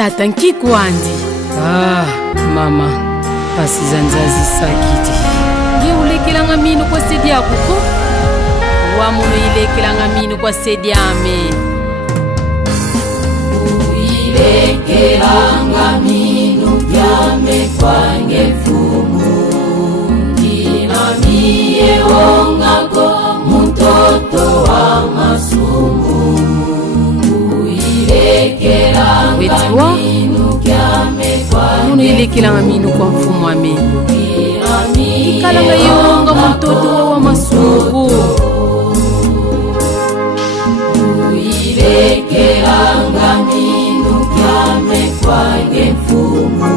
tata nkikwandi. Mama pasizanzazi sakiti Ngiulekelanga mino kwa sedi yako ko wamuno ilekelanga mino kwa sedi yame. Uilekelanga mino yame kwange fumu Ngina miye ongako mtoto wa masumu Uilekelanga mino yame Muno ilekelanga mino kwa mfumu wame Ikalanga yonga mtoto wa masumu Uilekelanga mino yame kwange fumu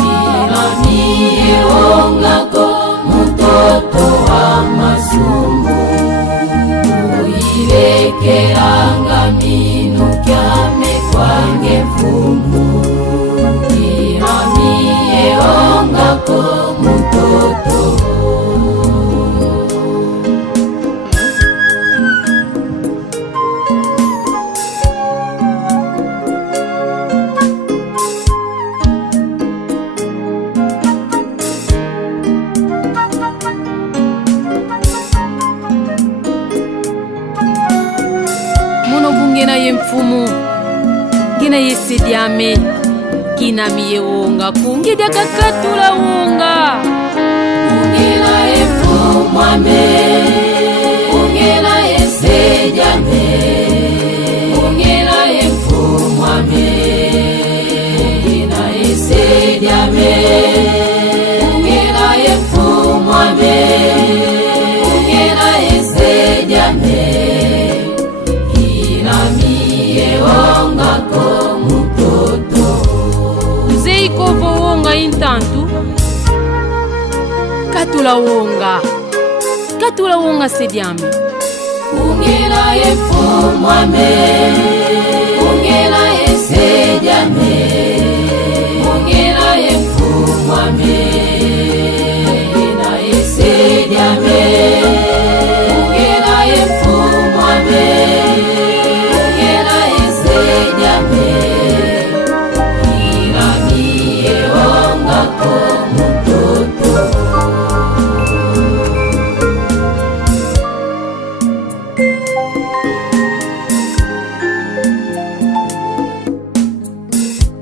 Ngina miye ongako mtoto wa masumu Uilekelanga mino yame kwange fumu Ngina miye ongako mtoto Ngena ye mfumu Ngena ye sedi yame Ngina miye wonga Kungedya kakatula wonga Ngena ye mfumu wame Ngena ye sedi yame Ngena ye mfumu wame Ngena ye sedi yame Ngena ye mfumu wame Ngena ye sedi yame Ongako mtoto Uzeiko wonga intantu Katula wonga sedi yame Ngena ye mfumu wame Ngena ye sedi yame Ngena ye mfumu wame Ngena ye sedi yame Ngena ye mfumu wame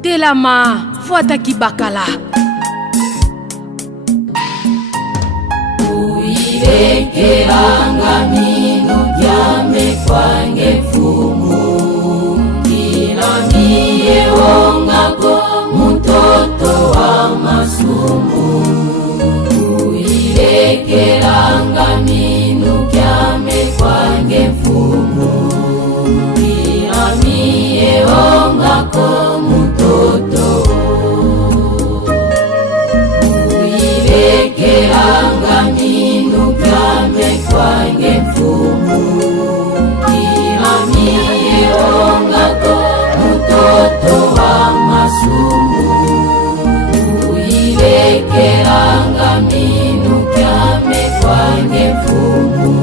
Telama fuata kibakala Uilekelanga mino yame kwange fumu Ngina miye ongako mtoto wa masumu Uilekelanga mino yame kwange fumu Ngina miye ongako mtoto Uilekelanga mino yame kwange fumu Ngina miye ongako mtoto wa masumu Uilekelanga mino yame kwange fumu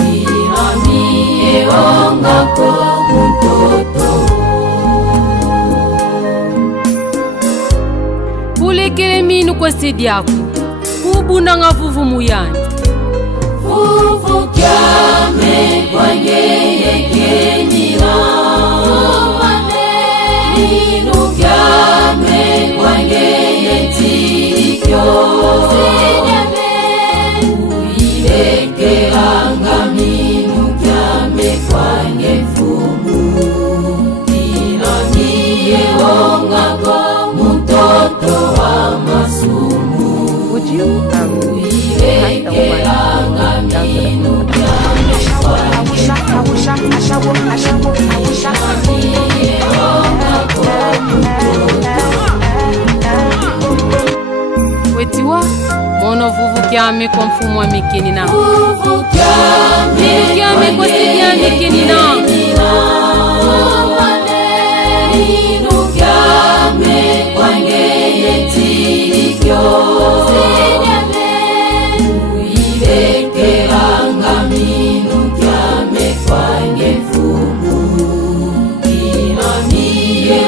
Ngina miye ongako mtoto Ulekele mino kwa sedi yako Kubunanga vuvu muyandi Vuvu kyame kwange yekenila Mino kyame kwange yetirikyo Uilekelanga mino kyame kwange fumu Ngina miye ongako mtoto wa masumu Uilekelanga mino kyame kwange miye ongako Wetiwa mono vuvu kyame kwa mfumu wa mikini na Vuvu kyame kwa sedi ya mikini na Mino kyame kwange yetirikyo Uilekelanga mino kyame kwange fumu Ngina miye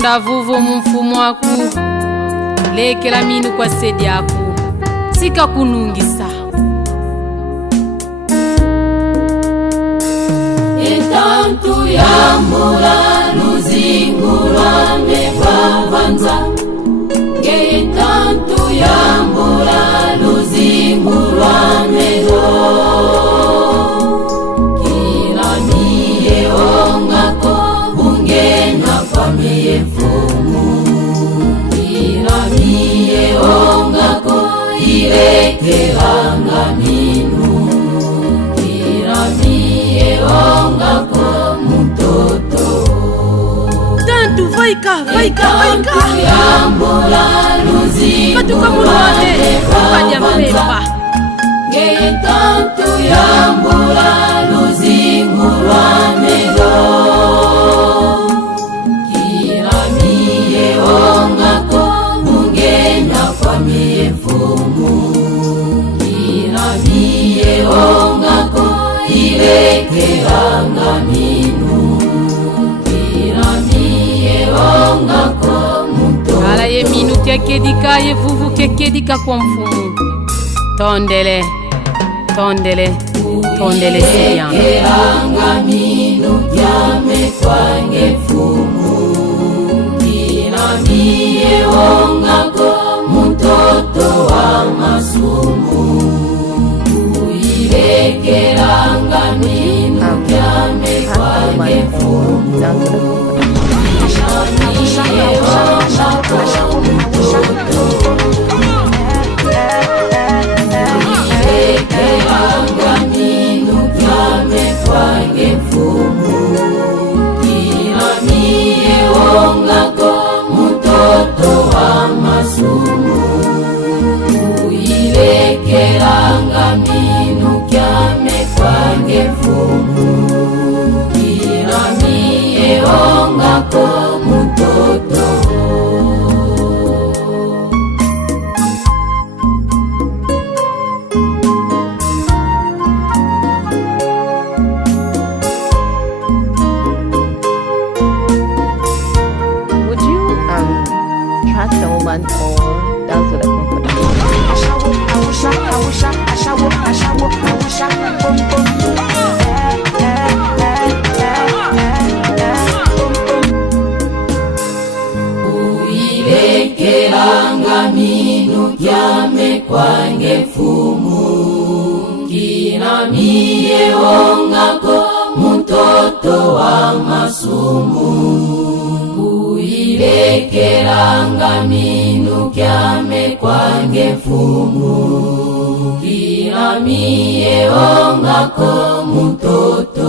kunda vuvu mumfumu waku lekela minu kwa sedi yaku sika kunungisa etantu yambula luzingulwa mevavanza etantu yambula luzingulwa meho kila miye ongako bungena kwa miye fumu kila miye ongako irekelanga minu kila miye ongako mutoto tantu vaika yambula luzingulwane kaja mpemba tantu yambula luzingulwane kila miye ongako mungenya kwa miye fumu kila miye ongako irekelanga minu kila miye ongako muto ala ye minu kekedika ye vuvu kekedika kwa mfumu tondele siya irekelanga minu kyame kwange fumu kila miye ongako mutoto wa masumu uirekelanga minu kyame kwange fumu irekelanga minu kyame kwange fumu kila miye ongako mutoto wa masumu uirekelanga minu kyame kwange fumu kila miye ongako mutoto Would you trust a woman or dance with a crocodile? uirekelanga minu kyame kwange fumu kila miye ongako mutoto wa masumu uirekelanga minu kyame kwange fumu kila miye ongako mutoto